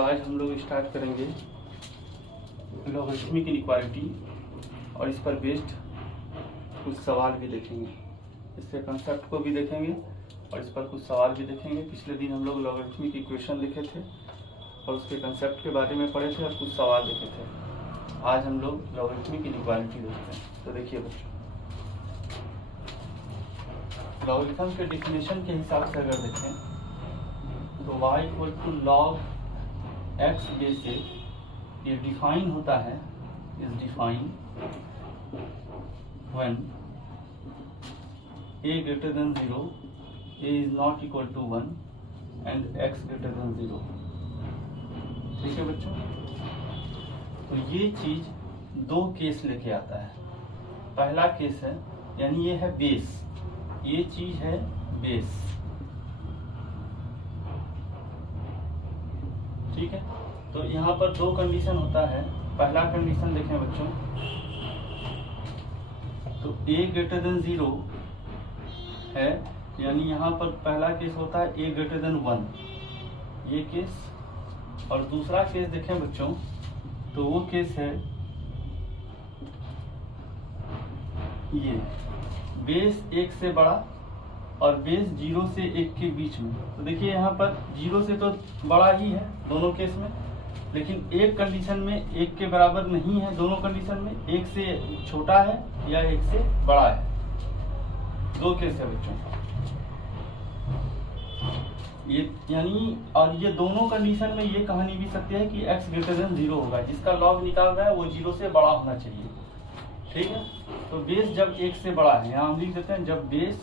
आज हम लोग स्टार्ट करेंगे लॉगरिथमिक इनइक्वालिटी और इस पर बेस्ड कुछ सवाल भी देखेंगे। इसके कंसेप्ट को भी देखेंगे और इस पर कुछ सवाल भी देखेंगे। पिछले दिन हम लोग लॉगरिथमिक इक्वेशन लिखे थे और उसके कंसेप्ट के बारे में पढ़े थे और कुछ सवाल देखे थे। आज हम लोग लॉगरिथमिक इनइक्वालिटी देखते हैं। तो देखिए बच्चों, लॉगरिथम के डिफिनेशन के हिसाब से अगर देखें तो y equal to log x base से ये डिफाइन होता है, is define when a greater than 0, a is not equal to 1 and x greater than 0। ठीक है बच्चों, तो ये चीज दो केस लेके आता है। पहला केस है, यानी ये है बेस, ये चीज है बेस, ठीक है। तो यहाँ पर दो कंडीशन होता है। पहला कंडीशन देखें बच्चों, तो a ग्रेटर देन 0 है, यानी यहाँ पर पहला केस होता है a ग्रेटर देन 1, ये केस। और दूसरा केस देखें बच्चों, तो वो केस है ये बेस 1 से बड़ा और बेस 0 से 1 के बीच में। तो देखिए यहाँ पर 0 से तो बड़ा ही है दोनों केस में, लेकिन एक कंडीशन में 1 के बराबर नहीं है। दोनों कंडीशन में 1 से छोटा है या 1 से बड़ा है, दो केस है बच्चों ये। यानी और ये दोनों कंडीशन में ये कहानी भी सत्य है कि x ग्रेटर देन 0 होगा। जिसका लॉग निकाल रहा है वो 0 से बड़ा होना चाहिए, ठीक है। तो बेस जब 1 से बड़ा है, यहाँ हम लिख देते हैं जब बेस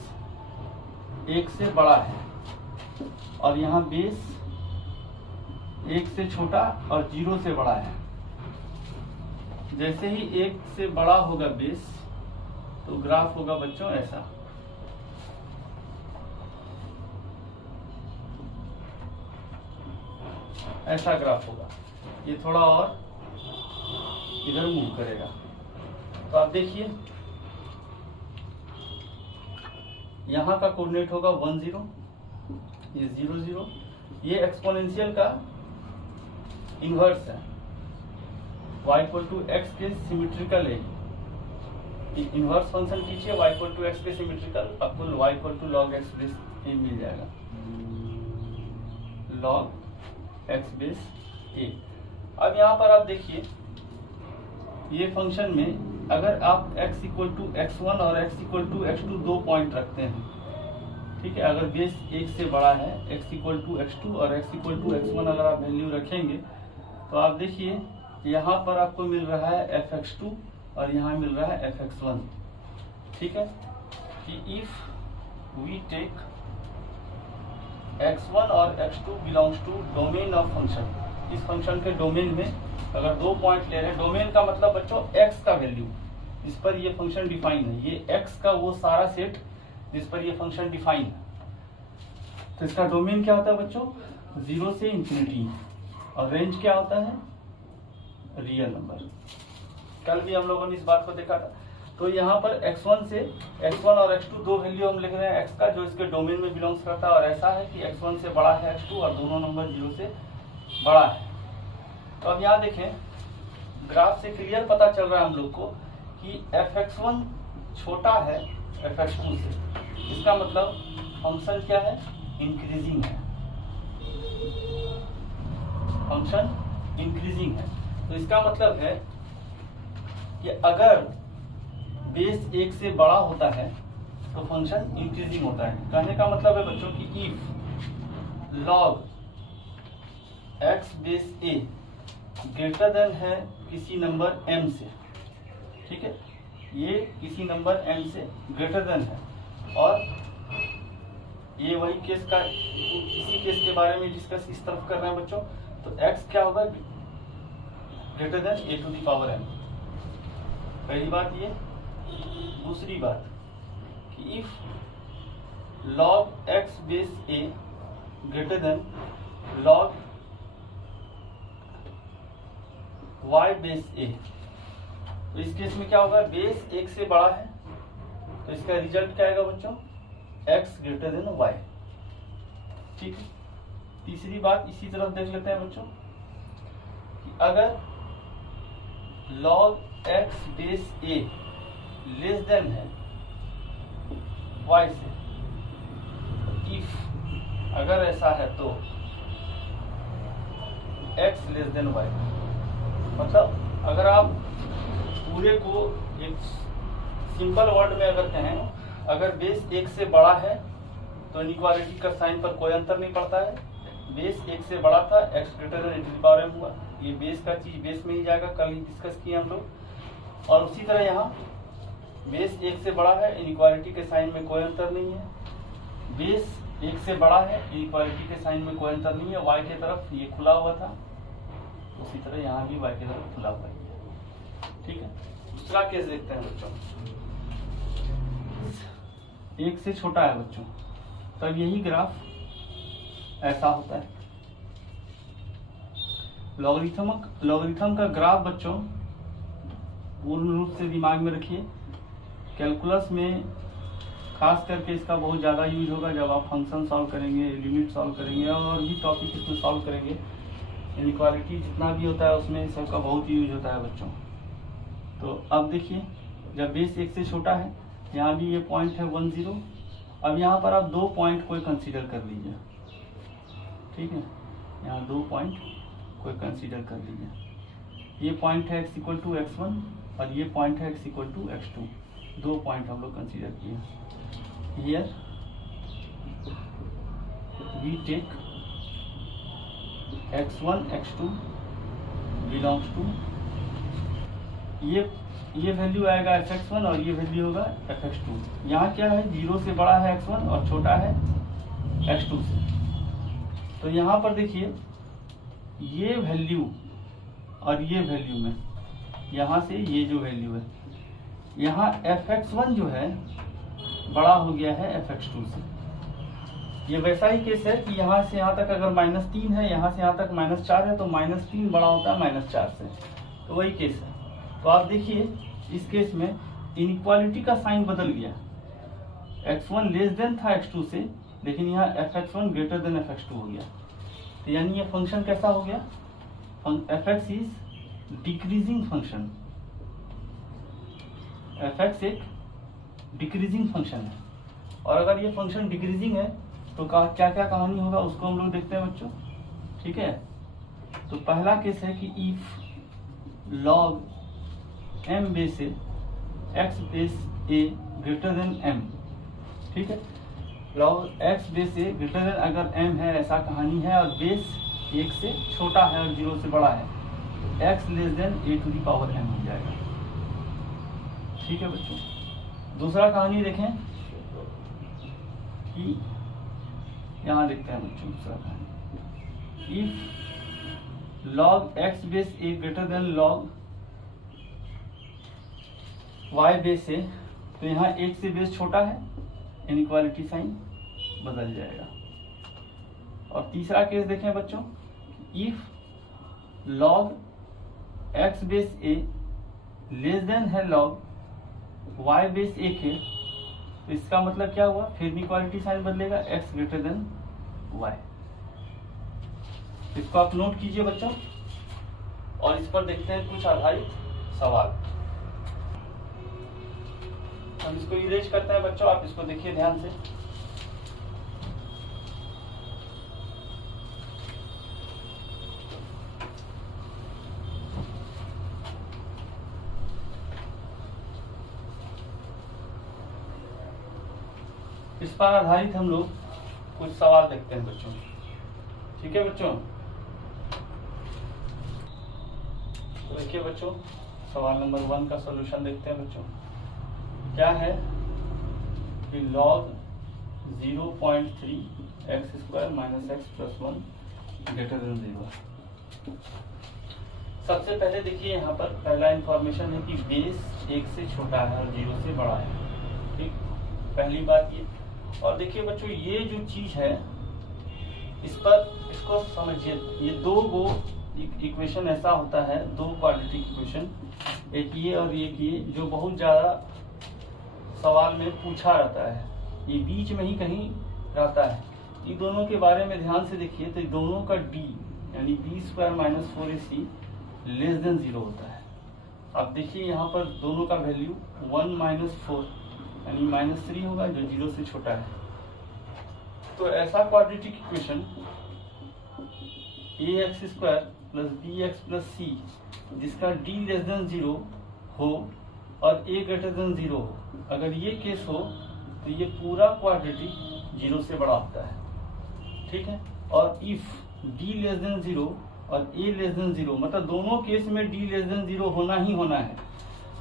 1 से बड़ा है, और यहाँ बेस 1 से छोटा और 0 से बड़ा है। जैसे ही 1 से बड़ा होगा बेस, तो ग्राफ होगा बच्चों ऐसा। ऐसा ग्राफ होगा, ये थोड़ा और इधर मूव करेगा। तो आप देखिए यहाँ का कोऑर्डिनेट होगा 1 0, ये 0 0। ये एक्सपोनेंशियल का इन्वर्स है, y इक्वल टू एक्स के सिमेट्रिकल है। इन्वर्स फंक्शन कीजिए y इक्वल टू एक्स के सिमेट्रिकल, आपको y equal to log x base a मिल जाएगा, लॉग एक्स बेस ए। अब यहाँ पर आप देखिए ये फंक्शन में अगर आप x इक्वल टू x1 और x इक्वल टू x2 दो पॉइंट रखते हैं, ठीक है। अगर बेस 1 से बड़ा है, x इक्वल टू x2 और x इक्वल टू x1 अगर आप वैल्यू रखेंगे, तो आप देखिए यहाँ पर आपको मिल रहा है fx2 और यहाँ मिल रहा है fx1, ठीक है। कि इफ वी टेक x1 और x2 belongs to domain of function, इस फंक्शन के डोमेन में अगर दो पॉइंट ले रहे हैं, डोमेन का मतलब बच्चों x का वैल्यू जिस पर ये फंक्शन डिफाइन है, ये x का वो सारा सेट जिस पर ये फंक्शन डिफाइन है। तो इसका डोमेन क्या होता है बच्चों, 0 से इंफिनिटी, और रेंज क्या होता है, रियल नंबर। कल भी हम लोगों ने इस बात को देखा था। तो यहाँ पर x1 और x2 दो वैल्यू हम लिख रहे हैं x का, जो इसके डोमेन में बिलोंग्स करता है, और ऐसा है कि x1 से बड़ा है x2 और दोनों नंबर 0 से बड़ा है। तो अब यहाँ देखें, ग्राफ से क्लियर पता चल रहा है हम लोग को कि fx1 छोटा है fx2 से। इसका मतलब फंक्शन क्या है, इंक्रीजिंग है, फंक्शन इंक्रीजिंग है। तो इसका मतलब है कि अगर बेस 1 से बड़ा होता है तो फंक्शन इंक्रीजिंग होता है। कहने का मतलब है बच्चों कि if log x base a greater then है किसी नंबर m से, ठीक है, ये किसी नंबर m से ग्रेटर देन है, और ये वही केस का इसी केस के बारे में डिस्कस इस तरफ कर रहे हैं बच्चों। तो x क्या होगा, greater than a to the power m। पहली बात ये। दूसरी बात कि if log x base a greater than log y base a, तो इस केस में क्या होगा, बेस 1 से बड़ा है, तो इसका रिजल्ट क्या आएगा बच्चों, x ग्रेटर देन y, ठीक है। तीसरी बात इसी तरफ देख लेते हैं बच्चों अगर log x base a less than है y से, इफ अगर ऐसा है तो x लेस देन y, मतलब अगर आप पूरे को एक सिंपल वर्ड में अगर कहें, अगर बेस 1 से बड़ा है तो इनइक्वालिटी का साइन पर कोई अंतर नहीं पड़ता है। बेस 1 से बड़ा था, x greater than a to the power m हुआ, ये बेस का चीज बेस में ही जाएगा, कल ही डिस्कस किए हम लोग। और उसी तरह यहाँ बेस 1 से बड़ा है, इनइक्वालिटी के साइन में कोई अंतर नहीं है। बेस 1 से बड़ा है, इनइक्वालिटी के साइन में कोई अंतर नहीं है, y की तरफ ये खुला हुआ था, उसी तरह यहाँ भी y की तरफ खुला हुआ है। ठीक है, दूसरा केस देखते हैं बच्चों। 1 से छोटा है बच्चों, तब यही ग्राफ ऐसा होता है। लॉगरिथम का ग्राफ बच्चों पूर्ण रूप से दिमाग में रखिए। कैलकुलस में खास करके इसका बहुत ज़्यादा यूज होगा जब आप फंक्शन सॉल्व करेंगे, लिमिट सॉल्व करेंगे और भी टॉपिक इसमें सॉल्व करेंगे। इनइक्वालिटी जितना भी होता है उसमें सबका बहुत यूज होता है बच्चों। तो अब देखिए, जब बेस 1 से छोटा है, यहाँ भी ये पॉइंट है 1 0। अब यहाँ पर आप 2 पॉइंट कोई कंसीडर कर लीजिए। ठीक है, यहाँ 2 पॉइंट कोई कंसीडर कर लीजिए। ये पॉइंट है x इक्वल टू x1 और ये पॉइंट है x equal to x2। 2 point हम लोग कंसीडर किए। Here we take x1 x2 belongs to, ये वैल्यू आएगा fx1 और ये वैल्यू होगा fx2। यहाँ क्या है, 0 से बड़ा है x1 और छोटा है x2 से। तो यहाँ पर देखिए, ये वैल्यू और ये वैल्यू में यहाँ से ये जो वैल्यू है, यहाँ fx1 जो है बड़ा हो गया है fx2 से। ये वैसा ही केस है कि यहाँ से यहाँ तक अगर -3 है, यहाँ से यहाँ तक -4 है, तो -3 बड़ा होता है -4 से। तो वही केस है। तो आप देखिए, इस केस में इनइक्वालिटी का साइन बदल गया। x1 लेस देन था x2 से, लेकिन यहाँ fx1 ग्रेटर देन fx2 हो गया। तो यानी ये फंक्शन कैसा हो गया, fx is decreasing function. fx एक डिक्रीजिंग फंक्शन है, और अगर ये फंक्शन डिक्रीजिंग है तो क्या क्या कहानी होगा उसको हम लोग देखते हैं बच्चों। ठीक है, तो पहला केस है कि इफ log m बेस से x base a greater than m। ठीक है, log x base a greater than अगर m है, ऐसा कहानी है, और बेस 1 से छोटा है और 0 से बड़ा है, तो x less than a to the power m हो जाएगा। ठीक है बच्चों, दूसरा कहानी देखें कि यहाँ देखते हैं बच्चों दूसरा कहानी। If log x base a greater than log y base a, तो यहाँ 1 से बेस छोटा है, इनइक्वालिटी साइन बदल जाएगा। और तीसरा केस देखें बच्चों, if log x base a less than है log y बेस a के, तो इसका मतलब क्या हुआ, फिर इनइक्वालिटी साइन बदलेगा, x ग्रेटर देन y। इसको आप नोट कीजिए बच्चों, और इस पर देखते हैं कुछ आधारित सवाल। हम इसको इरेज करते हैं बच्चों, आप इसको देखिए ध्यान से। इस पर आधारित हम लोग कुछ सवाल देखते हैं बच्चों। ठीक है बच्चों, तो देखिए बच्चों, सवाल नंबर 1 का सॉल्यूशन देखते हैं बच्चों। क्या है कि log 0.3 x square minus x plus 1 greater than 0। सबसे पहले देखिए, यहाँ पर पहला इंफॉर्मेशन है कि बेस 1 से छोटा है और 0 से बड़ा है। ठीक, पहली बात ये। और देखिए बच्चों, ये जो चीज है इसको समझिए। ये दो गो इक्वेशन ऐसा होता है, 2 क्वाड्रेटिक इक्वेशन, एक ये और एक ये, जो बहुत ज्यादा सवाल में पूछा रहता है। ये बीच में ही कहीं रहता है। ये दोनों के बारे में ध्यान से देखिए, तो दोनों का d यानी b² minus 4ac less than 0 होता है। अब देखिए यहाँ पर दोनों का वैल्यू 1 - 4 यानी -3 होगा जो 0 से छोटा है। तो ऐसा quadratic equation ax² + bx + c जिसका d लेस देन 0 हो और a ग्रेटर देन 0 हो, अगर ये केस हो तो ये पूरा क्वाड्रेटिक 0 से बड़ा होता है, ठीक है। और इफ d लेस देन 0 और a लेस देन 0, मतलब दोनों केस में d लेस देन 0 होना ही होना है।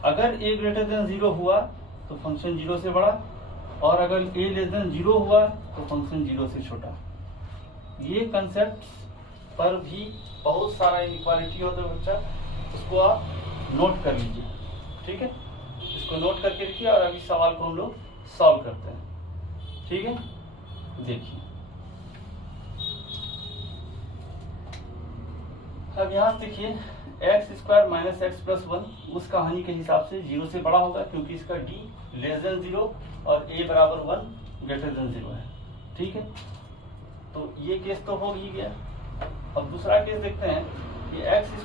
अगर a ग्रेटर देन 0 हुआ तो फंक्शन 0 से बड़ा, और अगर a लेस देन 0 हुआ तो फंक्शन 0 से छोटा। ये कंसेप्ट पर भी बहुत सारा इनइक्वालिटी होता है बच्चा, उसको आप नोट कर लीजिए, ठीक है। इसको नोट करके रखिए और अभी सवाल को हम लोग सॉल्व करते हैं, ठीक है। देखिए अब यहाँ देखिए x² - x + 1 उस कहानी के हिसाब से 0 से बड़ा होगा क्योंकि इसका d लेस देन 0 और a बराबर 1 ग्रेटर देन 0 है, ठीक है। तो ये केस तो हो ही गया। अब दूसरा केस देखते हैं कि x² -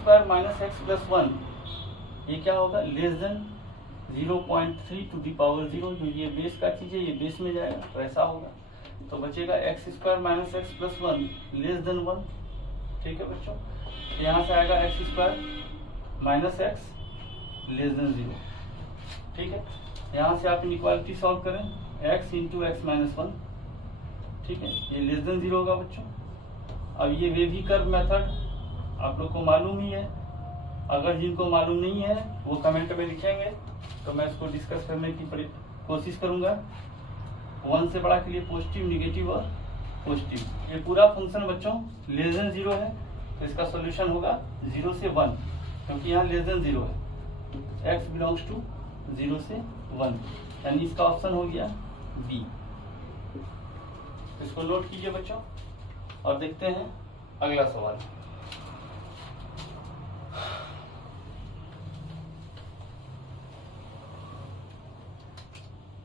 x + 1 ये क्या होगा, less than 0.3 to the power 0, जो ये बेस का चीज है ये बेस में जाएगा तो ऐसा होगा। तो बचेगा x² - x + 1 लेस देन 1, ठीक है बच्चों। यहाँ से आएगा x² - x लेस देन 0, ठीक है। यहाँ से आप इनइक्वालिटी सॉल्व करें, x × x - 1, ठीक है, ये लेस देन 0 होगा बच्चों। अब ये वेवी कर्व मेथड आप लोग को मालूम ही है, अगर जिनको मालूम नहीं है वो कमेंट में लिखेंगे तो मैं इसको डिस्कस करने की कोशिश करूंगा। 1 से बड़ा के लिए पॉजिटिव, नेगेटिव और पॉजिटिव। ये पूरा फंक्शन बच्चों लेस देन 0 है तो इसका सॉल्यूशन होगा 0 से 1, क्योंकि यहाँ लेस देन 0 है। x बिलोंग्स टू 0 से 1, यानी इसका ऑप्शन हो गया बी। इसको नोट कीजिए बच्चों और देखते हैं अगला सवाल।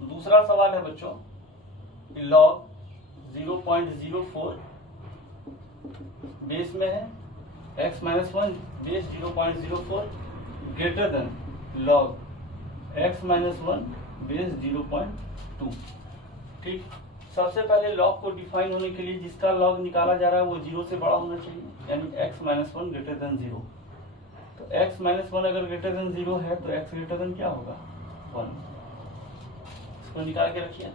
दूसरा सवाल है बच्चों log 0.04 बेस में है, x - 1 base 0.04 greater than log x - 1 base 0.2, ठीक। सबसे पहले log को डिफाइन होने के लिए जिसका log निकाला जा रहा है वो 0 से बड़ा होना चाहिए, यानी x - 1 ग्रेटर देन 0। तो x - 1 अगर ग्रेटर देन 0 है तो x ग्रेटर देन क्या होगा, 1। इसको निकाल के रखिए।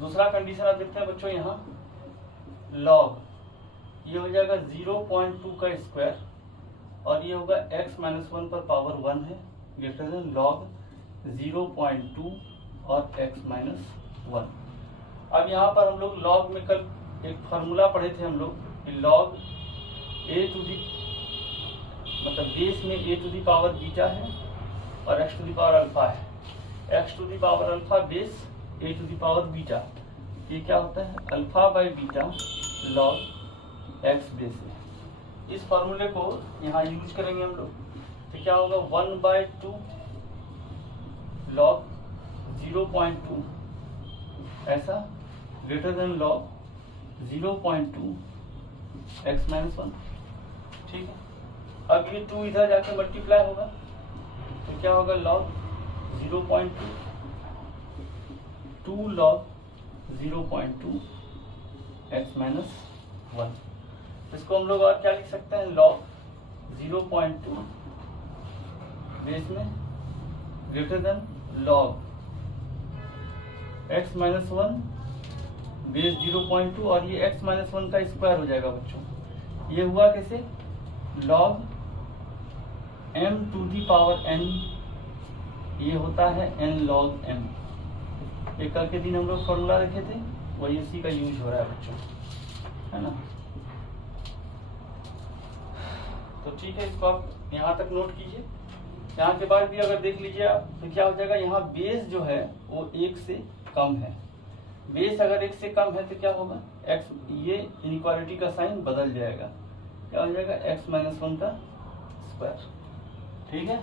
दूसरा कंडीशन आप देखते हैं बच्चों, यहाँ log ये हो जाएगा 0.2 का स्क्वायर और ये होगा x - 1 पर पावर 1 है, ग्रेटर देन log 0.2 और x - 1। अब यहाँ पर हम लोग log में कल एक फार्मूला पढ़े थे हम लोग कि log मतलब बेस में a to the power beta है और x to the power alpha है। x to the power alpha base a to the power beta, ये क्या होता है, alpha by beta log x base है। इस फार्मूले को यहाँ यूज करेंगे हम लोग, तो क्या होगा 1/2 log 0.2 ऐसा ग्रेटर देन log 0.2 x - 1, ठीक है। अब ये 2 इधर जाके मल्टीप्लाई होगा तो क्या होगा log 0.2 2 log 0.2 x - 1। इसको हम लोग और क्या लिख सकते हैं, log 0.2 बेस में greater than log x - 1 base 0.2 और ये x - 1 का स्क्वायर हो जाएगा बच्चों। ये हुआ कैसे, log m to the power n, ये होता है n log m। ये कल के दिन हम लोग फॉर्मूला रखे थे, वही उसी का यूज हो रहा है बच्चों, है ना। तो ठीक है, इसको आप यहाँ तक नोट कीजिए। यहाँ के बाद भी अगर देख लीजिए आप तो क्या हो जाएगा, यहाँ बेस जो है वो 1 से कम है। बेस अगर 1 से कम है तो क्या होगा, x, ये इनइक्वालिटी का साइन बदल जाएगा, क्या हो जाएगा x - 1 का स्क्वायर, ठीक है।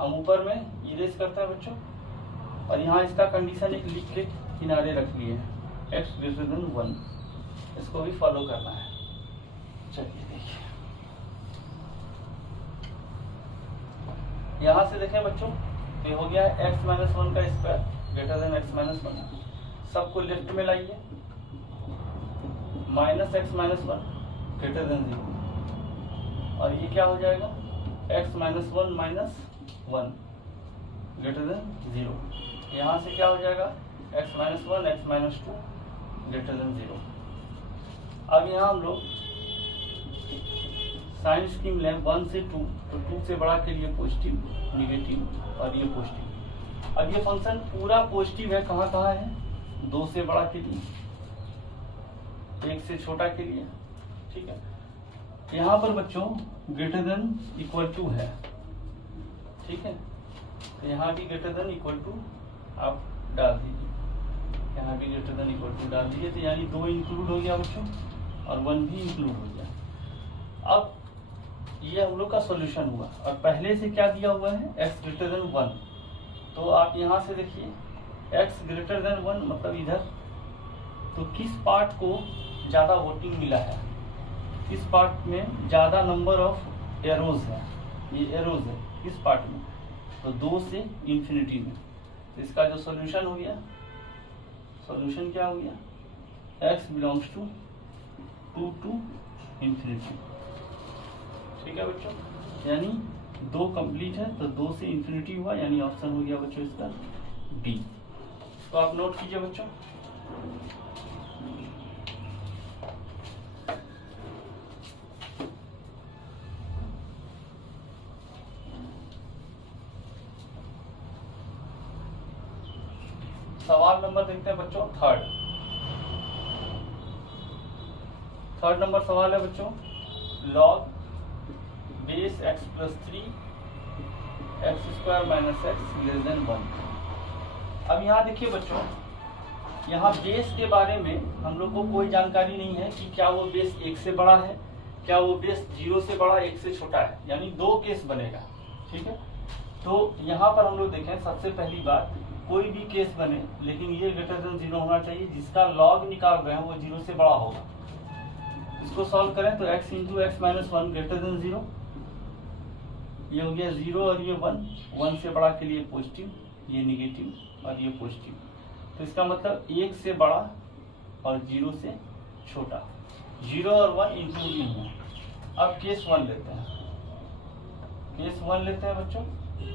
हम ऊपर में इरेज करते हैं बच्चों और यहाँ इसका कंडीशन एक लिख के किनारे रख लिए हैं, x ग्रेटर देन 1। इसको भी फॉलो करना है। चलिए देखिए, यहाँ से देखें बच्चों, ये हो गया x माइनस 1 का square greater than x minus 1। सबको लेफ्ट में लाइए, minus x minus 1 greater than 0, और ये क्या हो जाएगा x minus 1 minus 1 greater than 0। यहाँ से क्या हो जाएगा x minus 1 x minus 2 greater than 0। अब यहाँ हम लोग साइन स्कीम लें 1 से 2, तो 2 से बड़ा के लिए पॉजिटिव, निगेटिव और ये पॉजिटिव। अब ये फंक्शन पूरा पॉजिटिव है, कहाँ कहाँ है, 2 से बड़ा के लिए, 1 से छोटा के लिए, ठीक है। यहाँ पर बच्चों ग्रेटर देन इक्वल टू है, ठीक है, तो यहाँ भी ग्रेटर देन इक्वल टू आप डाल दीजिए, यहाँ भी ग्रेटर देन इक्वल टू डाल दीजिए, तो यानी 2 इंक्लूड हो गया बच्चों और 1 भी इंक्लूड हो गया। अब ये हम लोग का सॉल्यूशन हुआ, और पहले से क्या दिया हुआ है x ग्रेटर देन 1, तो आप यहाँ से देखिए x ग्रेटर देन 1 मतलब इधर, तो किस पार्ट को ज़्यादा वोटिंग मिला है, किस पार्ट में ज़्यादा नंबर ऑफ एरोज है, ये एरोज है किस पार्ट में, तो 2 से इंफिनिटी में। तो इसका जो सॉल्यूशन हो गया, सॉल्यूशन क्या हो गया, x belongs to 2 to infinity, ठीक है बच्चों, यानी 2 कंप्लीट है तो 2 से इंफिनिटी हुआ, यानी ऑप्शन हो गया बच्चों इसका डी। इसको आप नोट कीजिए बच्चों। सवाल नंबर देखते हैं बच्चों, थर्ड नंबर सवाल है बच्चों, log base x plus 3 x square minus x less than 1। अब यहाँ देखिए बच्चों, यहाँ बेस के बारे में हम लोग को कोई जानकारी नहीं है कि क्या वो बेस 1 से बड़ा है, क्या वो बेस 0 से बड़ा 1 से छोटा है, यानी 2 केस बनेगा, ठीक है। तो यहाँ पर हम लोग देखें, सबसे पहली बात, कोई भी केस बने लेकिन ये ग्रेटर देन 0 होना चाहिए, जिसका लॉग निकाल रहे हैं वो 0 से बड़ा होगा। इसको सॉल्व करें तो x into x minus 1 greater than 0, ये हो गया 0 और ये 1 से बड़ा के लिए पॉजिटिव, ये निगेटिव और ये पॉजिटिव, तो इसका मतलब 1 से बड़ा और 0 से छोटा, 0 और 1 इंक्लूड नहीं है। अब केस 1 लेते हैं, केस 1 लेते हैं बच्चों,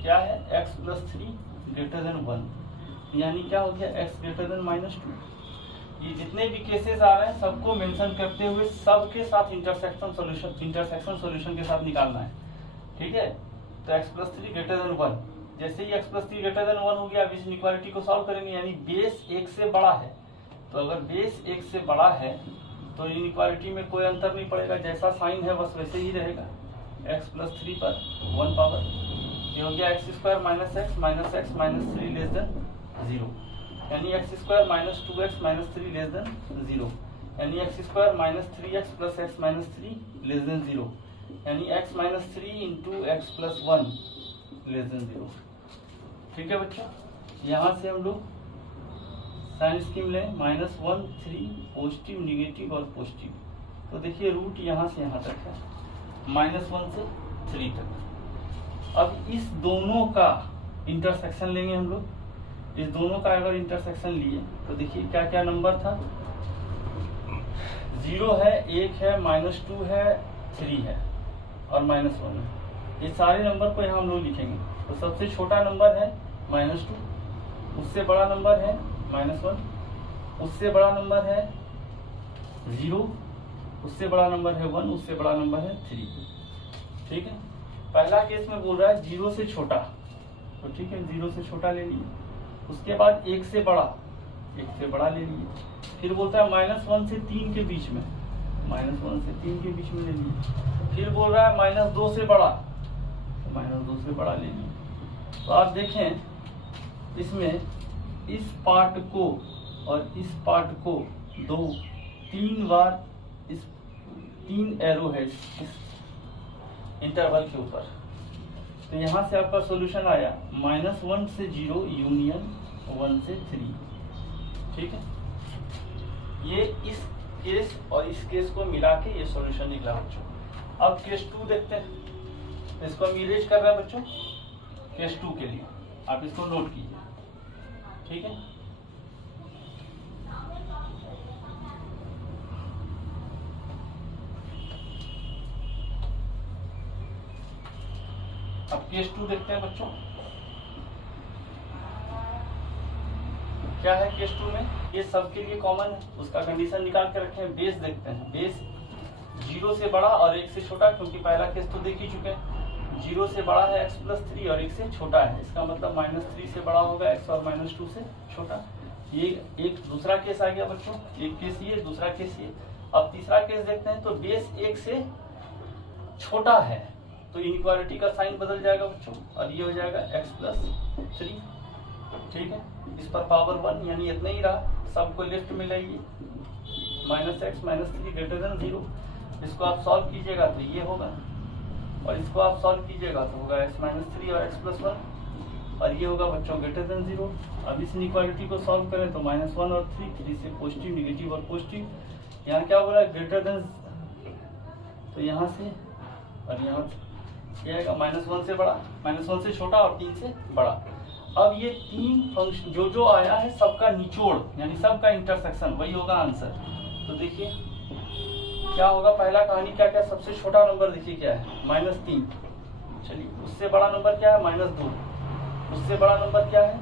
क्या है x प्लस 3 ग्रेटर देन 1, यानी क्या हो गया x ग्रेटर देन माइनस 2। ये जितने भी केसेस आ रहे हैं सबको मेंशन करते हुए सबके साथ इंटरसेक्शन सॉल्यूशन के साथ निकालना है, ठीक है। तो x प्लस 3 ग्रेटर देन 1, जैसे ही x प्लस 3 ग्रेटर देन 1 हो गया, अब इस इनइक्वालिटी को सॉल्व करेंगे, यानी बेस 1 से बड़ा है, तो अगर बेस 1 से बड़ा है तो इनइक्वालिटी में कोई अंतर नहीं पड़ेगा, जैसा साइन है बस वैसे ही रहेगा, x प्लस 3 पर 1 पावर, ये हो गया x square minus X minus 3 less than 0, यानी x square minus 2x minus 3 less than 0, यानी x square minus 3x plus x minus 3 less than 0, यानी x minus 3 into X plus 1 less than 0, ठीक है बच्चों। यहाँ से हम लोग साइन स्कीम लें, -1 3 पॉजिटिव निगेटिव और पॉजिटिव, तो देखिए रूट यहाँ से यहाँ तक है, -1 से 3 तक। अब इस दोनों का इंटरसेक्शन लेंगे हम लोग, इस दोनों का अगर इंटरसेक्शन लिए तो देखिए क्या क्या नंबर था, 0 है, 1 है, -2 है, 3 है और -1 है। ये सारे नंबर को यहाँ हम लोग लिखेंगे, तो सबसे छोटा नंबर है -2, उससे बड़ा नंबर है -1, उससे बड़ा नंबर है 0, उससे बड़ा नंबर है 1, उससे बड़ा नंबर है 3, ठीक है। पहला केस में बोल रहा है 0 से छोटा, तो ठीक है 0 से छोटा ले लिए, उसके बाद 1 से बड़ा ले लिए, फिर बोलता है -1 से 3 के बीच में, -1 से 3 के बीच में ले लिए, फिर बोल रहा है -2 से बड़ा, तो -2 से बड़ा ले लिए। तो आप देखें इसमें इस पार्ट को और इस पार्ट को 3 बार, इस 3 एरो है इस इंटरवल के ऊपर, तो यहाँ से आपका सॉल्यूशन आया -1 से 0 यूनियन 1 से 3, ठीक है। ये इस केस और इस केस को मिला के ये सॉल्यूशन निकला बच्चों। अब केस 2 देखते हैं, इसको हम इरेज कर रहे हैं बच्चों, केस 2 के लिए आप इसको नोट कीजिए, ठीक है। अब केस 2 देखते हैं बच्चों, क्या है केस 2 में, ये सबके लिए कॉमन है, उसका कंडीशन निकाल के रखे हैं। बेस देखते हैं, बेस 0 से बड़ा और 1 से छोटा, क्योंकि पहला केस तो देख ही चुके हैं। 0 से बड़ा है x+3 और 1 से छोटा है, इसका मतलब -3 से बड़ा होगा x और -2 से छोटा। ये एक दूसरा केस आ गया बच्चों, एक केस ये, दूसरा केस ये। अब तीसरा केस देखते हैं, तो बेस 1 से छोटा है तो इनइक्वालिटी का साइन बदल जाएगा बच्चों, और ये हो जाएगा x+3, ठीक है। इस पर पावर 1 यानी इतना ही रहा, सबको लेफ्ट में लाइए, -x -3 > 0। इसको आप सॉल्व कीजिएगा तो ये होगा, और इसको आप सॉल्व कीजिएगा तो होगा x -3 और x+1, और ये होगा बच्चों > 0। अब इस इनइक्वालिटी को सॉल्व करें तो -1 और 3 से पॉजिटिव, निगेटिव और पॉजिटिव। यहाँ क्या बोला, ग्रेटर, तो यहाँ से और यहाँ से ये आएगा -1 से बड़ा, -1 से छोटा और 3 से बड़ा। अब ये तीन फंक्शन जो आया है सबका निचोड़ यानी सबका इंटरसेक्शन, वही होगा आंसर। तो देखिए क्या होगा, पहला कहानी क्या क्या, सबसे छोटा नंबर देखिए क्या है, -3। चलिए उससे बड़ा नंबर क्या है, -2। उससे बड़ा नंबर क्या है,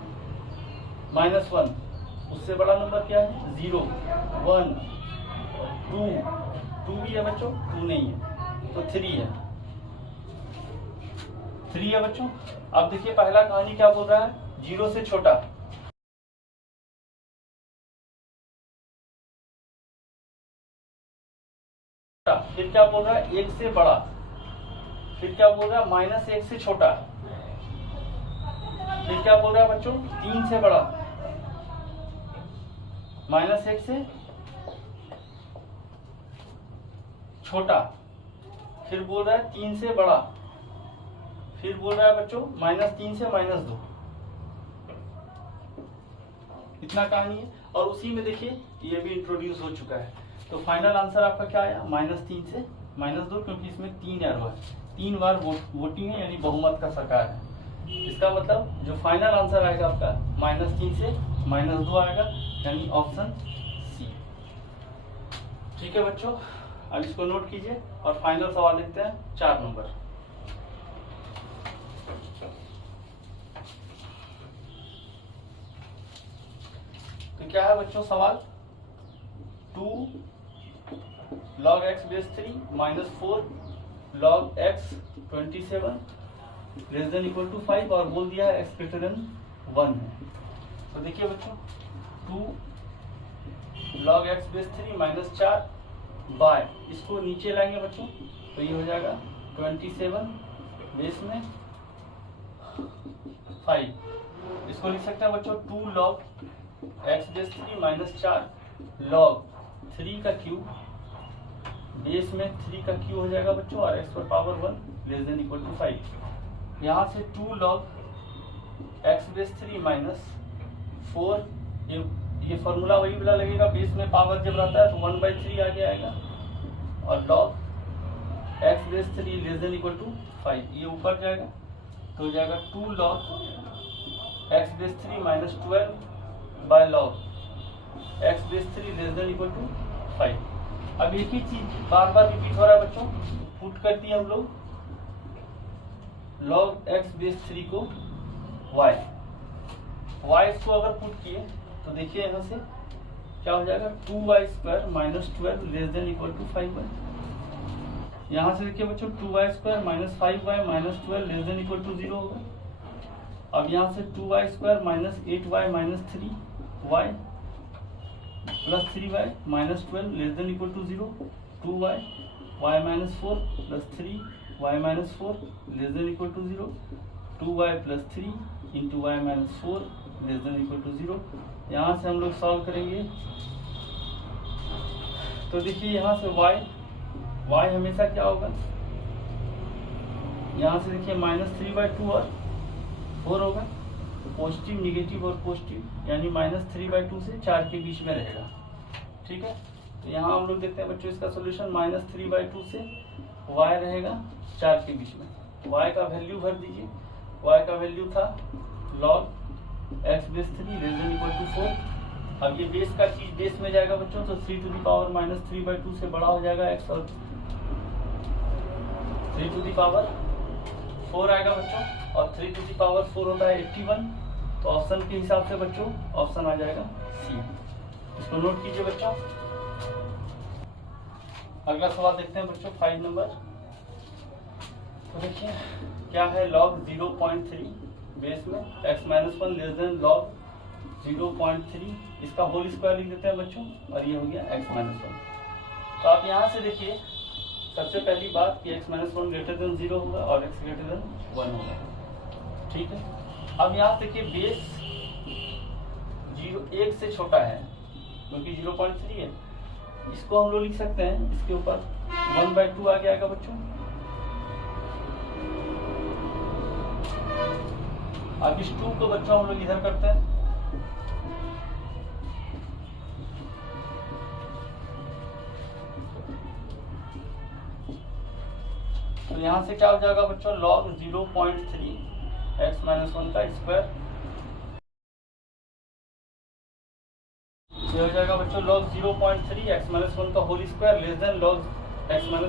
-1। उससे बड़ा नंबर क्या है, 0, 1, 2 भी है बच्चों, 2 नहीं है तो 3 है, 3 है बच्चों। अब देखिए पहला कहानी क्या बोल रहा है, 0 से छोटा, फिर क्या बोल रहा है, 1 से बड़ा, फिर क्या बोल रहा है, -1 से छोटा, फिर क्या बोल रहा है बच्चों, 3 से बड़ा, -1 से छोटा, फिर बोल रहा है 3 से बड़ा, फिर बोल रहा है बच्चों -3 से -2। इतना कहानी है, और उसी में देखिए ये भी इंट्रोड्यूस हो चुका है। तो फाइनल आंसर आपका क्या आया, -3 से -2, क्योंकि इसमें 3 एरो है, 3 बार वोटिंग है यानी बहुमत का सरकार है। इसका मतलब जो फाइनल आंसर आएगा आपका -3 से -2 आएगा, यानी ऑप्शन सी। ठीक है बच्चों, अब इसको नोट कीजिए और फाइनल सवाल देखते हैं 4 नंबर। तो क्या है बच्चों सवाल, 2 log x base 3 -4 log x 27 < 5 और बोल दिया है x > 1 है। तो देखिए बच्चों 2 log x base 3 -4 बाय, इसको नीचे लाएंगे बच्चों तो ये हो जाएगा 27 बेस में 5। इसको लिख सकते हैं बच्चों 2 log x base 3 -4 log 3 का क्यूब, बेस में 3 का क्यूब हो जाएगा बच्चों, और x पर पावर 1 < 5। यहाँ से 2 log x base 3 -4, ये फॉर्मूला वही वाला लगेगा, बेस में पावर जब रहता है तो 1/3 आगे आएगा, और log x base 3 < 5 ये ऊपर जाएगा तो हो जाएगा 2 log x base 3 -12 by log x base 3 < 5। अब एक ही चीज बार बार रिपीट हो रहा है बच्चों, पुट कर दिए हम लोग log x base 3 को y इसको अगर पुट किए तो देखिए यहाँ से क्या हो जाएगा, 2y² - 12 < 5y। यहाँ से देखिए बच्चों 2y² - 5y - 12 < 0 होगा। अब यहाँ से 2y² - 8y - 3y plus 3y -12 < 0, 2y y - 4 plus 3 y - 4 < 0, 2y plus 3 into y - 4 < 0। यहाँ से हम लोग सॉल्व करेंगे तो देखिए यहाँ से y हमेशा क्या होगा, यहाँ से देखिए -3/2 और 4 होगा, पॉजिटिव निगेटिव और पॉजिटिव यानी -3/2 से 4 के बीच में रहेगा। ठीक है, तो यहाँ हम लोग देखते हैं बच्चों इसका सोल्यूशन, -3/2 से y रहेगा 4 के बीच में, y का वैल्यू भर दीजिए y का वैल्यू था log x base 3 less than equal to 4। अब ये बेस का चीज बेस में जाएगा बच्चों, तो 3 टू द पावर माइनस 3/2 से बड़ा हो जाएगा x, और 3 टू द पावर 4 आएगा बच्चों, और 3 टू द पावर 4 होता है 81। तो ऑप्शन के हिसाब से बच्चों ऑप्शन आ जाएगा सी। इसको नोट कीजिए बच्चों। अगला सवाल देखते हैं बच्चों 5 नंबर। तो देखिए क्या है, log 0.3 बेस में x-1 लेस देन log 0.3, इसका होल स्क्वायर लिख देते हैं बच्चों, और ये हो गया x-1। तो आप यहाँ से देखिए सबसे पहली बात कि x-1 ग्रेटर देन 0 होगा और x ग्रेटर देन 1 होगा, ठीक है। अब यहाँ देखिए बेस 1 से छोटा है क्योंकि 0.3 है, इसको हम लोग लिख सकते हैं, इसके ऊपर 1/2 आ गया बच्चों। अब इस 2 को बच्चों हम लोग इधर करते हैं, तो यहां से क्या हो जाएगा बच्चों, log 0.3 x-1 का स्क्वायर, ये हो जाएगा बच्चों log 0.3 x-1 का whole square less than log x-1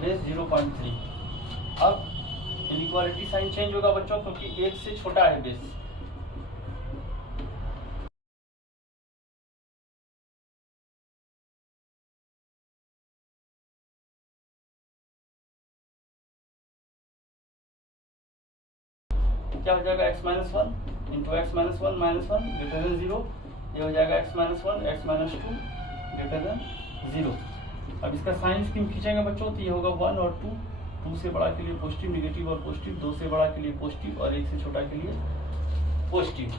base 0.3। अब इनइक्वालिटी साइन चेंज होगा बच्चों क्योंकि 1 से छोटा है बेस। क्या हो जाएगा x-1 into x-1 minus 1 greater than 0, ये हो जाएगा x-1 x-2 ग्रेटर देन 0। अब इसका साइन स्कीम खींचेंगे बच्चों, तो ये होगा 1 और 2, 2 से बड़ा के लिए पॉजिटिव नेगेटिव और पॉजिटिव, 2 से बड़ा के लिए पॉजिटिव और 1 से छोटा के लिए पॉजिटिव।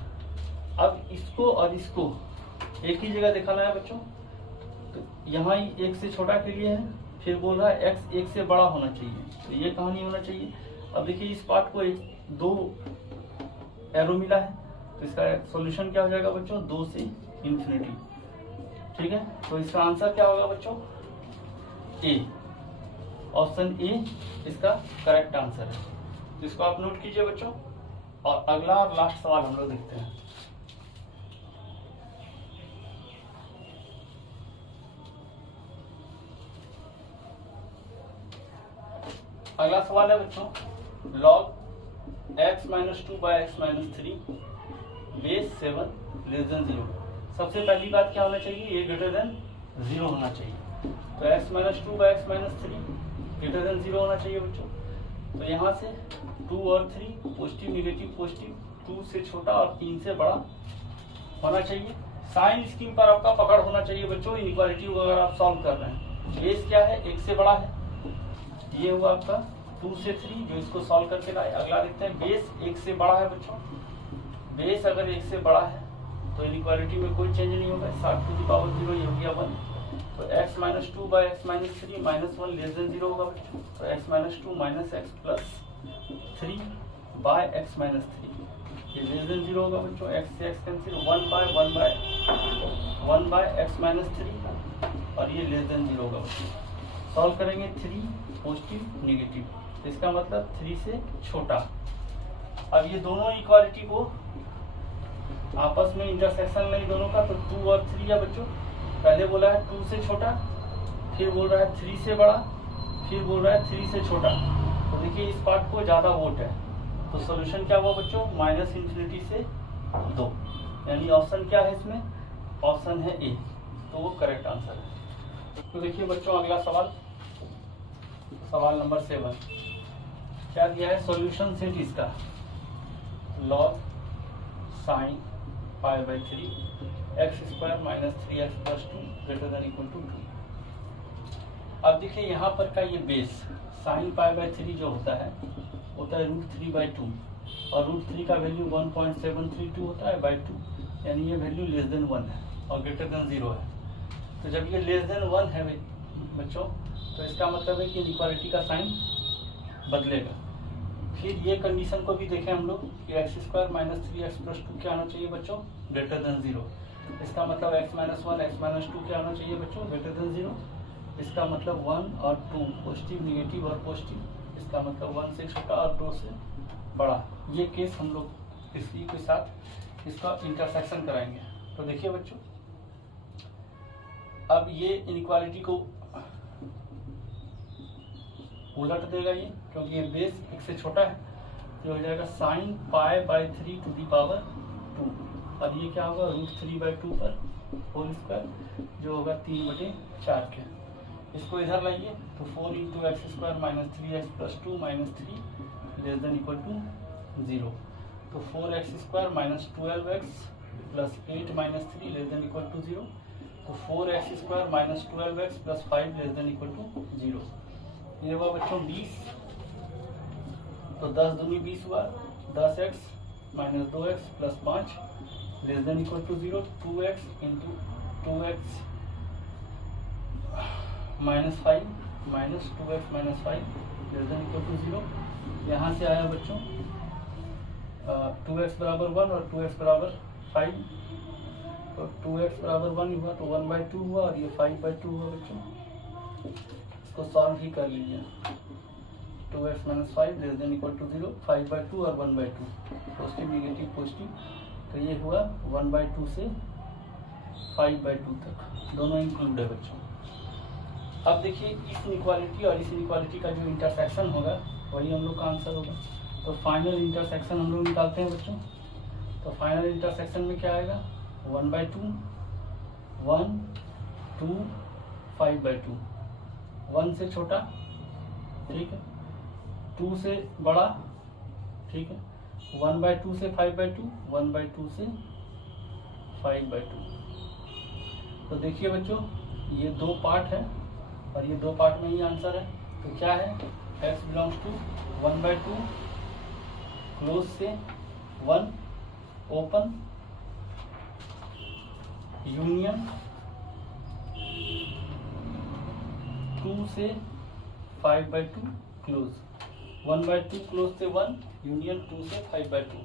अब इसको और इसको एक ही जगह दिखाना है बच्चों, तो यहाँ ही 1 से छोटा के लिए है, फिर बोल रहा है x 1 से बड़ा होना चाहिए, तो ये कहाँ नहीं होना चाहिए। अब देखिए इस पार्ट को 2 एरो मिला है, तो इसका सॉल्यूशन क्या हो जाएगा बच्चों, 2 से इंफिनिटी, ठीक है। तो इसका आंसर क्या होगा बच्चों, ए, ऑप्शन ए इसका करेक्ट आंसर है। तो इसको आप नोट कीजिए बच्चों, और अगला और लास्ट सवाल हम लोग देखते हैं। अगला सवाल है बच्चों log x-2 by x-3 base 7 less than 0। सबसे पहली बात क्या होना चाहिए, ये ग्रेटर देन 0 होना चाहिए, तो x-2 by x-3 greater than 0 होना चाहिए बच्चों। तो यहाँ से 2 और 3 पॉजिटिव नेगेटिव पॉजिटिव, 2 से छोटा और 3 से बड़ा होना चाहिए। साइन स्कीम पर आपका पकड़ होना चाहिए बच्चों, इनइक्वालिटी को अगर आप सॉल्व कर रहे हैं। बेस क्या है, 1 से बड़ा है, ये हुआ आपका 2 से 3 जो इसको सॉल्व करके लाए। अगला देखते हैं बेस 1 से बड़ा है बच्चों, बेस अगर 1 से बड़ा है तो इनइक्वालिटी में कोई चेंज नहीं होगा, 7 टू द पावर 0 ये हो गया 1। तो x-2 by x-3 -1 less than 0 होगा बच्चों, तो x-2 minus x plus 3 bye x-3 ये लेस देन 0 होगा बच्चों। x से x कैंसिल, 1 बाय x-3 और ये लेस देन 0 होगा बच्चों। सॉल्व करेंगे 3 पॉजिटिव नेगेटिव, तो इसका मतलब 3 से छोटा। अब ये दोनों इक्वालिटी को आपस में इंटरसेक्शन में दोनों का, तो 2 और 3 है बच्चों। पहले बोला है 2 से छोटा, फिर बोल रहा है 3 से बड़ा, फिर बोल रहा है 3 से छोटा। तो देखिए इस पार्ट को ज्यादा वोट है, तो सॉल्यूशन क्या हुआ बच्चों, -∞ से 2, यानी ऑप्शन क्या है इसमें, ऑप्शन है ए, तो वो करेक्ट आंसर है। तो देखिए बच्चों अगला सवाल, सवाल नंबर 7 क्या दिया है, सॉल्यूशन सेट इसका log sin π/3 x² minus 3x plus 2 greater than equal to 2। अब देखिए यहाँ पर का ये बेस sin π/3 जो होता है √3/2, और √3 का वैल्यू 1.732 होता है बाई 2, यानी ये वैल्यू लेस देन 1 है और ग्रेटर देन 0 है। तो जब ये लेस देन 1 है बच्चों, तो इसका मतलब है कि इनइक्वालिटी का साइन बदलेगा। फिर ये कंडीशन को भी देखें हम लोग कि x² माइनस 3x प्लस 2 क्या होना चाहिए बच्चों, ग्रेटर देन 0। इसका मतलब x-1 x-2 क्या होना चाहिए बच्चों, ग्रेटर देन 0। इसका मतलब 1 और 2 पॉजिटिव नेगेटिव और पॉजिटिव, इसका मतलब 1 से छोटा और 2 से बड़ा, ये केस हम लोग इसी के साथ इसका इंटरसेक्शन कराएंगे। तो देखिए बच्चों, अब ये इनइक्वालिटी को उलट देगा ये, क्योंकि ये बेस एक से छोटा है, तो हो जाएगा sine pi by 3 to the power 2, और ये क्या होगा √3/2 पर होल स्क्वायर, जो होगा 3/4 के। इसको इधर लाइए तो 4 × x² - 3x + 2 - 3 ≤ 0, तो 4x² - 12x + 8 - 3 ≤ 0, तो 4x² - 12x + 5 ≤ 0। ये हुआ बच्चों 20, तो 10 दूनी 20 हुआ, 10x - 2x + 5 ≤ 0, 2x × 2x - 5 - 2x - 5 ≤ 0। यहाँ से आया बच्चों 2x = 1 और 2x = 5, तो 2x = 1 हुआ तो 1/2 हुआ, और ये 5/2 हुआ बच्चों। इसको सॉल्व ही कर लीजिए, 2x - 5 ≤ 0, 5/2 और 1/2, पॉजिटिव नेगेटिव पॉजिटिव, तो ये हुआ 1/2 से 5/2 तक, दोनों इंक्लूड है बच्चों। अब देखिए इस इनइक्वालिटी और इस इनइक्वालिटी का जो इंटरसेक्शन होगा वही हम लोग का आंसर होगा। तो फाइनल इंटरसेक्शन हम लोग निकालते हैं बच्चों। तो फाइनल इंटरसेक्शन में क्या आएगा 1/2, 1, 2, 5/2, 1 से छोटा, ठीक है, 2 से बड़ा, ठीक है, 1/2 से 5/2, 1/2 से 5/2। तो देखिए बच्चों, ये दो पार्ट है और ये दो पार्ट में ही आंसर है। तो क्या है, x बिलोंग्स टू 1/2 क्लोज से 1 ओपन यूनियन 2 से 5/2 क्लोज, 1/2 क्लोज से 1 यूनियन 2 से 5/2।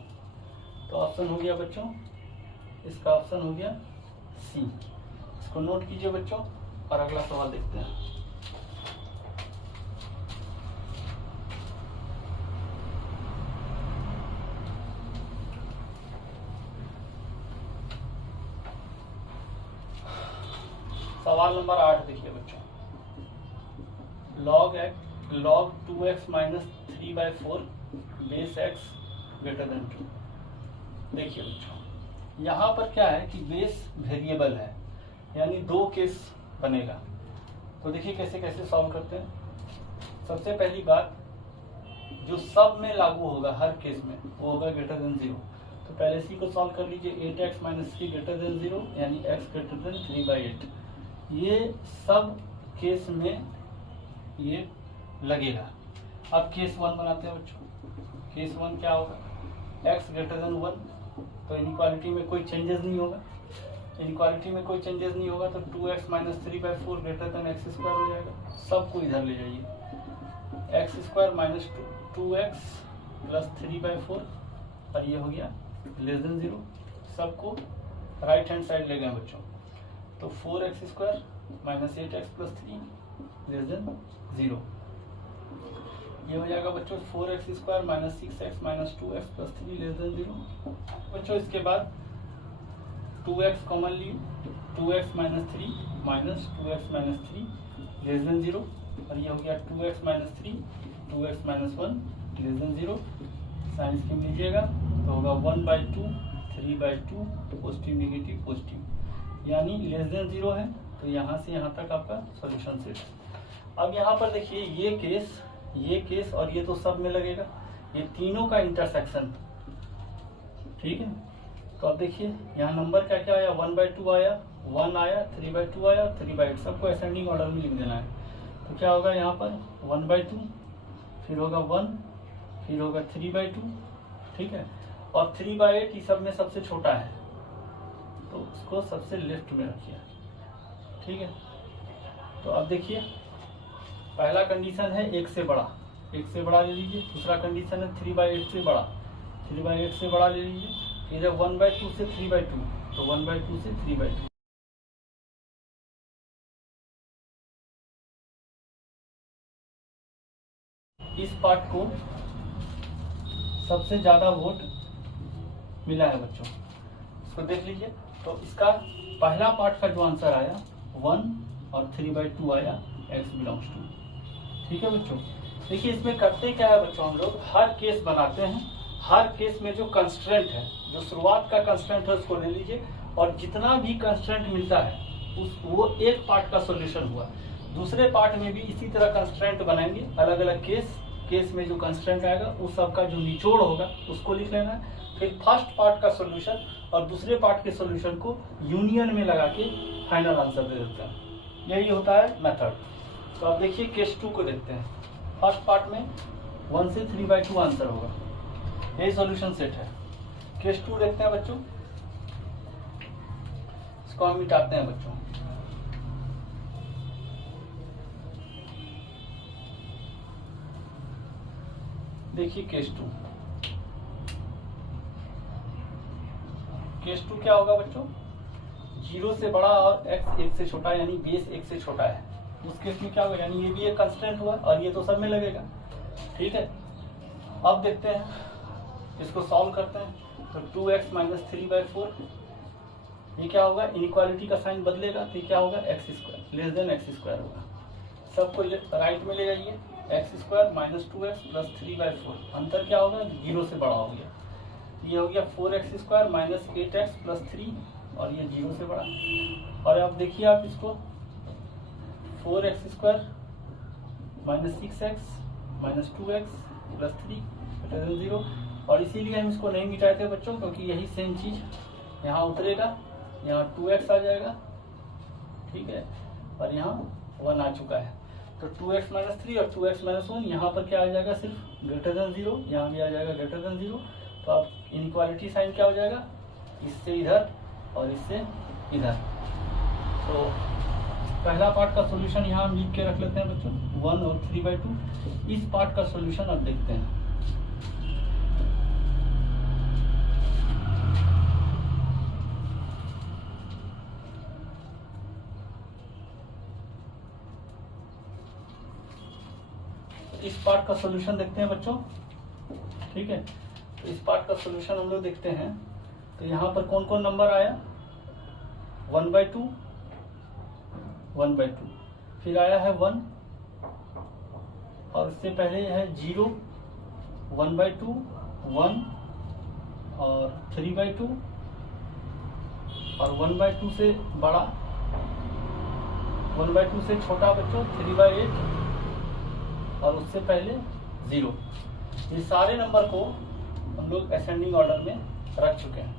तो ऑप्शन हो गया बच्चों, इसका ऑप्शन हो गया सी। इसको नोट कीजिए बच्चों, और अगला सवाल देखते हैं। सवाल नंबर 8 देखिए बच्चों, log 2x - 3/4 बेस x > 2। देखिए बच्चों, यहाँ पर क्या है कि बेस वेरिएबल है, यानी दो केस बनेगा। तो देखिए कैसे कैसे सॉल्व करते हैं। सबसे पहली बात, जो सब में लागू होगा हर केस में वो होगा > 0। तो पहले सी को सॉल्व कर लीजिए, 8x - 3 > 0, यानी x > 3/8। ये सब केस में ये लगेगा। अब केस 1 बनाते हैं बच्चों। केस 1 क्या होगा, x > 1, तो इनइक्वालिटी में कोई चेंजेस नहीं होगा। इनइक्वालिटी में कोई चेंजेस नहीं होगा तो 2x - 3/4 > x² हो जाएगा। सबको इधर ले जाइए, x² - 2x + 3/4, और ये हो गया <0। सबको राइट हैंड साइड ले गए बच्चों। तो 4x² - 8x + 3 <0। ये हो जाएगा बच्चों 4x² - 6x - 2x + 3 <0। बच्चों इसके बाद 2x कॉमन ली, 2x - 3 - 2x - 3 <0, और ये हो गया 2x - 3 2x - 1 <0। साइंस की लीजिएगा तो होगा 1/2 3/2 पॉजिटिव नेगेटिव पॉजिटिव, यानी <0 है। तो यहाँ से यहाँ तक आपका सॉल्यूशन सेट है। अब यहाँ पर देखिए ये केस और ये तो सब में लगेगा, ये तीनों का इंटरसेक्शन, ठीक है। तो अब देखिए यहाँ नंबर क्या क्या आया, 1/2 आया, 1 आया, 3/2 आया, 3/8, सबको असेंडिंग ऑर्डर में लिख देना है। तो क्या होगा यहाँ पर 1/2, फिर होगा 1, फिर होगा 3/2, ठीक है, और 3/8 ये सब में सबसे छोटा है, तो उसको सबसे लेफ्ट में रखिए, ठीक है। तो अब देखिए पहला कंडीशन है 1 से बड़ा, 1 से बड़ा ले लीजिए। दूसरा कंडीशन है 3/8 से बड़ा, 3/8 से बड़ा ले लीजिए। इधर 1/2 से 3/2, तो 1/2 से 3/2। इस पार्ट को सबसे ज्यादा वोट मिला है बच्चों, इसको देख लीजिए। तो इसका पहला पार्ट का जो आंसर आया 1 और 3/2 आया x बिलोंग्स टू। ठीक है बच्चों, देखिए इसमें करते क्या है बच्चों, हम लोग हर केस बनाते हैं, हर केस में जो कंस्ट्रेंट है, जो शुरुआत का कंस्ट्रेंट है उसको ले लीजिए और जितना भी कंस्ट्रेंट मिलता है वो एक पार्ट का सॉल्यूशन हुआ। दूसरे पार्ट में भी इसी तरह कंस्ट्रेंट बनाएंगे, अलग अलग केस में जो कंस्ट्रेंट आएगा उस सब का जो निचोड़ होगा उसको लिख लेना है। फिर फर्स्ट पार्ट का सॉल्यूशन और दूसरे पार्ट के सॉल्यूशन को यूनियन में लगा के फाइनल आंसर दे देते हैं। यही होता है मेथड। तो अब देखिए केस 2 को देखते हैं। फर्स्ट पार्ट में 1 से 3/2 आंसर होगा, यही सॉल्यूशन सेट है। केस 2 देखते हैं बच्चों, इसको हम मिटाते हैं बच्चों। देखिए केस 2 क्या होगा बच्चों, 0 से बड़ा और x 1 से छोटा, यानी बेस 1 से छोटा है। उस केस में क्या होगा, यानी ये भी एक कंस्टेंट हुआ और ये तो सब में लगेगा। ठीक है, अब देखते हैं, इसको सॉल्व करते हैं। तो 2x - 3/4 ये क्या होगा, इनइक्वालिटी का साइन बदलेगा तो क्या होगा, x² लेस देन x² होगा। सबको राइट में ले जाइए, x² - 2x + 3/4 अंतर क्या होगा, 0 से बड़ा हो गया। ये हो गया 4x² - 8x + 3 और ये 0 से बड़ा। और अब देखिए आप इसको 4x² - 6x - 2x + 3 > 0। और इसीलिए हम इसको नहीं मिटाए थे बच्चों, क्योंकि यही सेम चीज यहाँ उतरेगा, यहाँ 2x आ जाएगा। ठीक है, और यहाँ 1 आ चुका है। तो 2x - 3 और 2x - 1 यहाँ पर क्या आ जाएगा, सिर्फ >0, यहाँ भी आ जाएगा >0। तो अब इनइक्वालिटी साइन क्या हो जाएगा, इससे इधर और इससे इधर। तो पहला पार्ट का सॉल्यूशन यहाँ हम लिख के रख लेते हैं बच्चों, 1 और 3/2। इस पार्ट का सॉल्यूशन अब देखते हैं। इस पार्ट का सॉल्यूशन देखते हैं बच्चों। ठीक है, तो इस पार्ट का सॉल्यूशन हम लोग देखते हैं। तो यहाँ पर कौन कौन नंबर आया, 1/2, 1/2, फिर आया है 1 और उससे पहले है 0, 1/2, 1 और 3/2 और 1/2 से बड़ा, 1/2 से छोटा बच्चों 3/8 और उससे पहले 0। ये सारे नंबर को हम लोग असेंडिंग ऑर्डर में रख चुके हैं।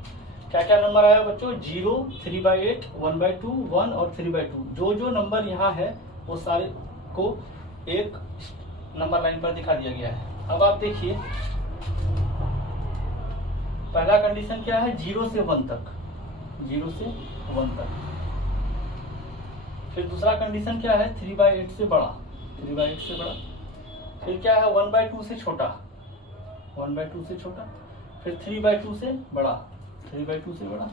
क्या क्या नंबर आया बच्चों, 0, 3/8, 1/2, 1 और 3/2। जो जो नंबर यहाँ है वो सारे को एक नंबर लाइन पर दिखा दिया गया है। अब आप देखिए, पहला कंडीशन क्या है, 0 से 1 तक, 0 से 1 तक। फिर दूसरा कंडीशन क्या है, 3/8 से बड़ा, 3/8 से बड़ा। फिर क्या है, 1/2 से छोटा, 1/2 से छोटा। फिर 3/2 से बड़ा, 3/2 से बड़ा।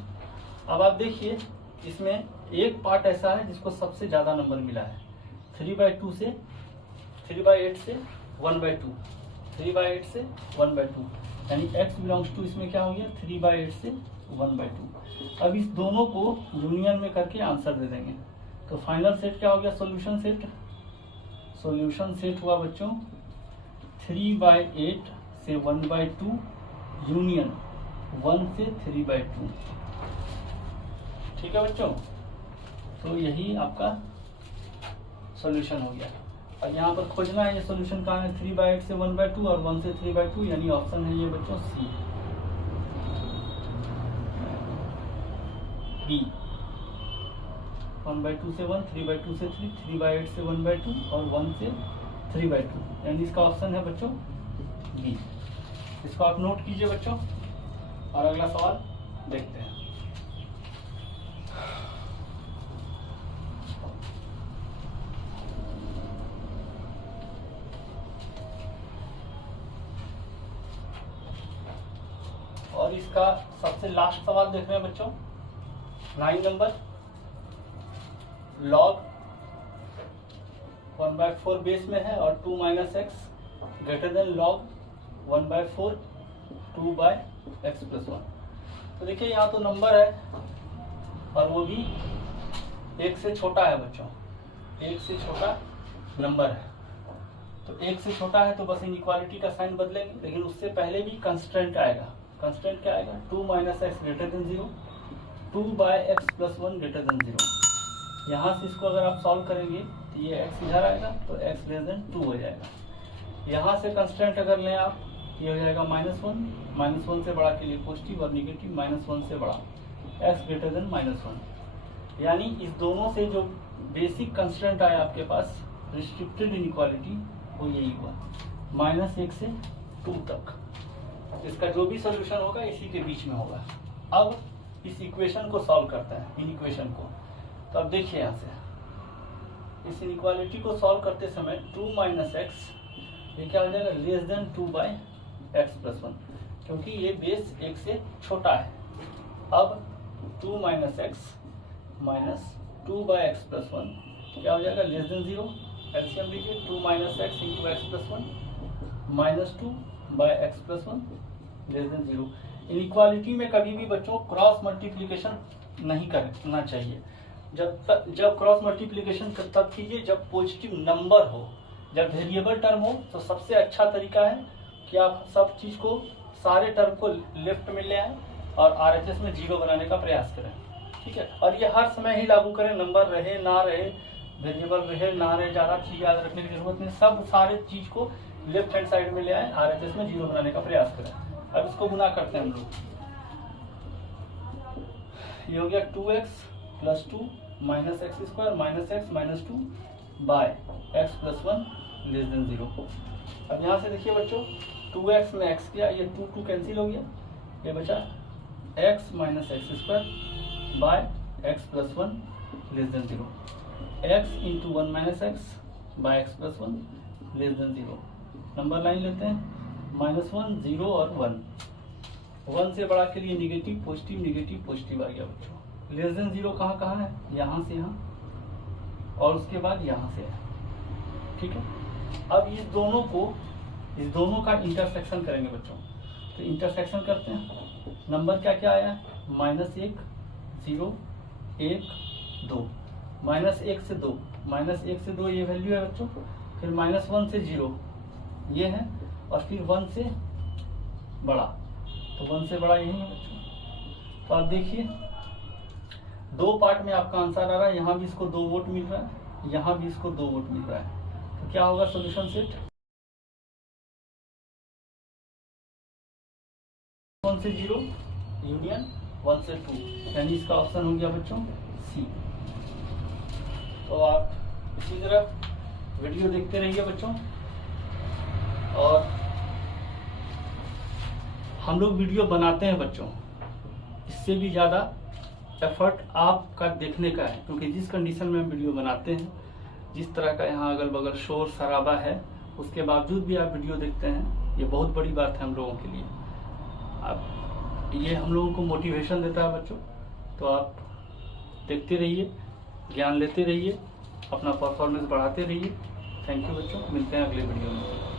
अब आप देखिए, इसमें एक पार्ट ऐसा है जिसको सबसे ज्यादा नंबर मिला है, 3/2 से 3/8 से 1/2, 3/8 से 1/2, यानी x बिलोंग्स टू इसमें क्या हो गया, 3/8 से 1/2। अब इस दोनों को यूनियन में करके आंसर दे देंगे। तो फाइनल सेट क्या हो गया, सॉल्यूशन सेट। सॉल्यूशन सेट हुआ बच्चों 3/8 से 1/2 यूनियन 1 से 3/2। ठीक है बच्चों, तो यही आपका सॉल्यूशन हो गया। और यहाँ पर खोजना है ये सॉल्यूशन कहाँ है, 3/8 से 1/2 और 1 से 3/2, यानी ऑप्शन है ये बच्चों सी, बी। 1/2 से 1, 3/2 से 3, 3/8 से 1/2 और 1 से 3/2, यानी इसका ऑप्शन है बच्चों बी। इसको आप नोट कीजिए बच्चों, और अगला सवाल देखते हैं। और इसका सबसे लास्ट सवाल देख रहे हैं बच्चों, 9 नंबर। log 1/4 बेस में है और 2 - x greater than log 1/4 2 by x plus 1। तो देखिए यहाँ तो नंबर है और वो भी 1 से छोटा है बच्चों, 1 से छोटा नंबर है। तो 1 से छोटा है तो बस इनइक्वालिटी का साइन बदलेंगे, लेकिन उससे पहले भी कंस्ट्रेंट आएगा। कंस्ट्रेंट क्या आएगा? 2 minus X greater than 0, 2 by x plus 1 greater than 0। यहाँ से इसको अगर आप सॉल्व करेंगे तो ये x इधर आएगा तो x ग्रेटर देन 2 हो जाएगा। यहाँ से कंस्टेंट अगर लें आप, ये हो जाएगा -1, -1 से बड़ा के लिए पॉजिटिव और निगेटिव, -1 से बड़ा x ग्रेटर देन -1। यानी इस दोनों से जो बेसिक कंस्टेंट आया आपके पास रिस्ट्रिक्टेड इनइक्वालिटी, वो यही हुआ -1 से 2 तक। इसका जो भी सोल्यूशन होगा इसी के बीच में होगा। अब इस इक्वेशन को सॉल्व करते हैं, इन इक्वेशन को। तो अब देखिए यहाँ से इस इनइक्वालिटी को सॉल्व करते समय 2 माइनस एक्स, ये क्या हो जाएगा? Less than 2 by x plus 1, क्योंकि ये बेस 1 से छोटा है। अब 2 minus X minus 2 by x plus 1 क्या हो जाएगा? Less than 0। एलसीएम लीजिए, 2 minus X into X plus 1 minus 2 by x plus 1 less than 0। Inequality में कभी भी बच्चों क्रॉस मल्टीप्लिकेशन नहीं करना चाहिए। जब क्रॉस मल्टीप्लिकेशन तब कीजिए जब पॉजिटिव नंबर हो, जब वेरिएबल टर्म हो। तो सबसे अच्छा तरीका है कि आप सब चीज को, सारे टर्म को लेफ्ट में ले आए और आरएचएस में 0 बनाने का प्रयास करें, ठीक है। और ये हर समय ही लागू करें, नंबर रहे ना रहे, वेरिएबल रहे ना रहे, ज्यादा चीज याद रखने की जरूरत नहीं। सब सारे चीज को लेफ्ट हैंड साइड में ले आए, आरएचएस में 0 बनाने का प्रयास करें। अब इसको गुना करते हैं हम लोग। ये हो गया 2x plus 2 minus x square minus X minus 2 by x plus 1 less than 0। अब यहाँ से देखिए बच्चों, 2x में x किया, ये 2 कैंसिल हो गया, ये बचा x minus x square by x plus 1 less than 0। x into 1 minus x by x plus 1 less than 0। Number line लेते हैं, -1 0 और 1। 1 से बड़ा के लिए निगेटिव पॉजिटिव आ गया बच्चों। लेस देन 0 कहाँ है? यहाँ से यहाँ और उसके बाद यहाँ से है, ठीक है। अब इस दोनों का इंटरसेक्शन करेंगे बच्चों। तो इंटरसेक्शन करते हैं। नंबर क्या क्या आया? -1 0 1 2, -1 से 2, -1 से 2 ये वैल्यू है बच्चों। फिर -1 से 0 ये है, और फिर 1 से बड़ा, तो 1 से बड़ा यही है बच्चों। तो आप देखिए 2 पार्ट में आपका आंसर आ रहा है। यहाँ भी इसको 2 वोट मिल रहा है, यहाँ भी इसको 2 वोट मिल रहा है। तो क्या होगा सॉल्यूशन सेट? 1 से 0 यूनियन 1 से 2, यानी इसका ऑप्शन हो गया बच्चों सी। तो आप इसी तरह वीडियो देखते रहिए बच्चों, और हम लोग वीडियो बनाते हैं बच्चों, इससे भी ज़्यादा एफर्ट आपका देखने का है, क्योंकि जिस कंडीशन में हम वीडियो बनाते हैं, जिस तरह का यहाँ अगल बगल शोर शराबा है, उसके बावजूद भी आप वीडियो देखते हैं, ये बहुत बड़ी बात है हम लोगों के लिए। आप ये हम लोगों को मोटिवेशन देता है बच्चों। तो आप देखते रहिए, ज्ञान लेते रहिए, अपना परफॉर्मेंस बढ़ाते रहिए। थैंक यू बच्चों, मिलते हैं अगले वीडियो में।